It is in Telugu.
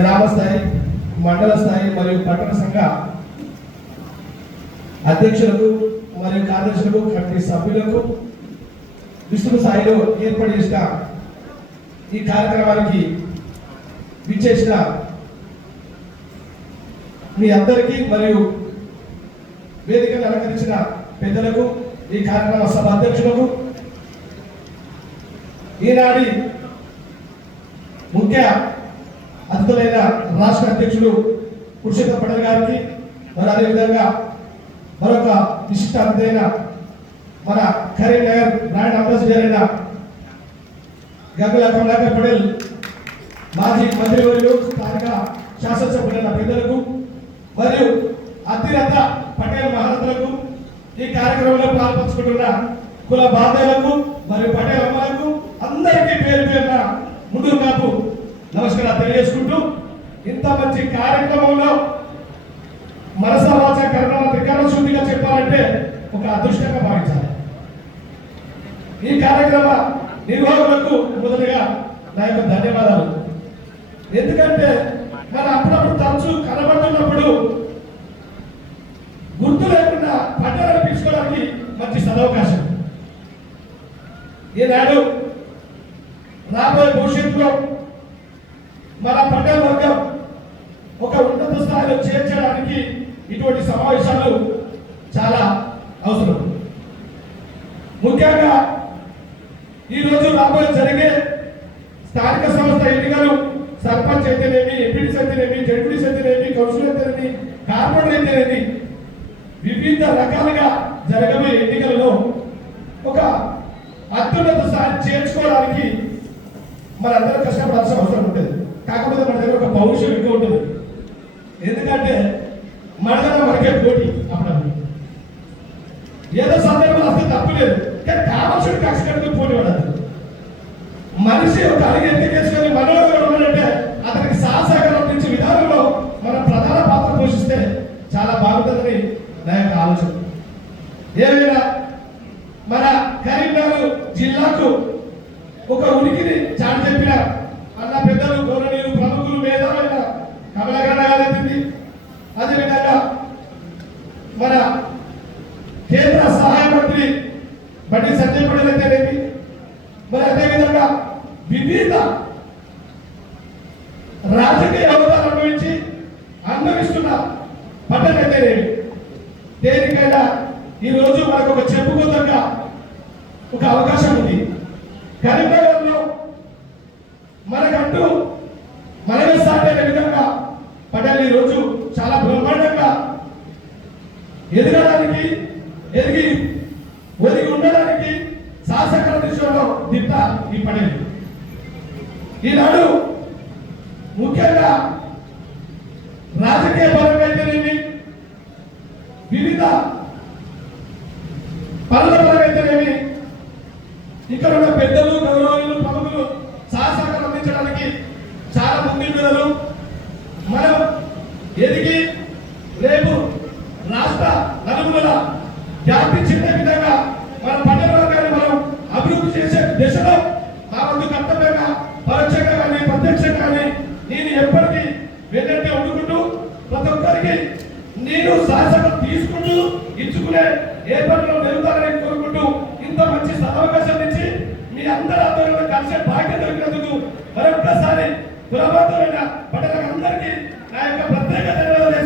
గ్రామ స్థాయి మండల స్థాయి మరియు పట్టణ సంఘ అధ్యక్షులకు మరియు కార్యదర్శులకు కమిటీ సభ్యులకు విస్తృత స్థాయిలో ఏర్పాటు చేసిన ఈ కార్యక్రమానికి విచ్చేసిన మీ అందరికీ మరియు వేదికను అలంకరించిన పెద్దలకు ఈ కార్యక్రమ సభ అధ్యక్షులకు ఈనాటి ముఖ్య అతిథులైన రాష్ట్ర అధ్యక్షుడు పురుషోత్తం పటేల్ గారికి మరి అదేవిధంగా మరొక విశిష్ట అతిథైన మన కరీంనగర్ బ్రాండ్ అంబాసిడర్ అయిన గంగుల కమలాకర్ పటేల్ మాజీ మంత్రివర్యులు స్థానిక శాసనసభ్యులైన పెద్దలకు మరియు అతిరథ పటేల్ మహారథులకు ఈ కార్యక్రమంలో పాల్పంచుకుంటున్న కుల బాధ్యులకు మరియు పటేల్ అమ్మలకు అందరికీ పేరు పేరున ముందు కాపు నమస్కారం తెలియజేసుకుంటూ ఇంత మంచి కార్యక్రమంలో మనస వాచ కర్మ త్రికరణ శుద్ధిగా చెప్పాలంటే ఒక అదృష్టంగా భావించాలి. ఈ కార్యక్రమ నిర్వాహకులకు మొదలుగా నా యొక్క ధన్యవాదాలు. ఎందుకంటే మన అప్పుడప్పుడు తరచూ కనబడుతున్నప్పుడు గుర్తు లేకుండా పట్టణాలు పిలుచుకోవడానికి మంచి సదవకాశం. ఈనాడు రాబోయే భవిష్యత్తులో మన ప్రజావర్గం వర్గం ఒక ఉన్నత స్థాయిలో చేర్చడానికి ఇటువంటి సమావేశాలు చాలా అవసరం. ముఖ్యంగా ఈరోజు రాబోయే జరిగే స్థానిక సంస్థ ఎన్నికలు సర్పంచ్ అయితేనేమి ఎంపీడీస్ అయితేనేమి జడ్పీడీస్ అయితేనేమి కౌన్సిల్ అయితేనేమి కార్పొరేటర్ అయితేనేమి వివిధ రకాలుగా జరగబోయే ఎన్నికలలో ఒక అత్యున్నత స్థాయి చేర్చుకోవడానికి మనందరూ కష్టపడాల్సిన అవసరం ఉంటుంది. కాకపోతే మన దగ్గర ఒక భవిష్యత్ ఎక్కువ ఉంటుంది. ఎందుకంటే మనదన మనకే పోటీ అప్పుడు. ఏదో సందర్భం వస్తే తప్పు లేదు. కానీ కావాల్సిన కక్ష పోటీ పడదు మనిషి ఒక అడిగి ఎత్తుకేసుకొని మనోడు ఉన్నాడంటే అతనికి సాహసంగా నుంచి విధానంలో మనం ప్రధాన పాత్ర పోషిస్తే చాలా బాగుంటుందని నా యొక్క ఆలోచన. ఏమైనా మన కరీంనగర్ జిల్లాకు ఒక ఉనికిని చాటి చెప్పిన అన్న పెద్దలు గౌరవనీయులు ప్రముఖులు మేధావైన కమలగన్న గారైంది అదేవిధంగా మన కేంద్ర సహాయ మంత్రి బండి సంజయ్ పటేల్ అయితేనేమి మరి అదేవిధంగా వివిధ రాజకీయ అవతారం అనుభవించి అనుభవిస్తున్న పట్టణ అయితేనేమి దేనికైనా ఈరోజు మనకు ఒక చెప్పుకోదగ్గ ఒక అవకాశం ఉంది. కరీంనగర్ మనమే సాధ్యమైన విధంగా పటేల్ ఈ రోజు చాలా బ్రహ్మాండంగా ఎదగడానికి ఎదిగి ఒదిగి ఉండడానికి శాసకర దిశలో దిట్ట ఈ పడేది ఈనాడు ముఖ్యంగా రాజకీయ పరమైతేనేమి అయితేనేమి వివిధ పనుల పరమైతేనేమి ఇక్కడ ఉన్న పెద్దలు గౌరవీయులు ప్రముఖులు శాసన చాలా ముందున్నారు మనం ఎదిగి రేపు రాష్ట్ర నలుగుల చిన్న విధంగా మన పట్టణ వర్గాన్ని మనం అభివృద్ధి చేసే దిశలో నా వంతు కర్తవ్యంగా పరోక్షంగా కానీ ప్రత్యక్షంగా కానీ నేను ఎప్పటికీ వెన్నట్టే ఉండుకుంటూ ప్రతి ఒక్కరికి నేను శాసనం తీసుకుంటూ ఇచ్చుకునే ఏర్పాటులో పెరుగుతారని కోరుకుంటూ ఇంత మంచి సదవకాశం ఇచ్చి మీ అందరి ఆధ్వర్యంలో కలిసే భాగ్యం దొరికినందుకు మరొక్కసారి కులబద్ధమైన పట్టణ అందరికీ నా యొక్క ప్రత్యేక ధన్యవాదాలు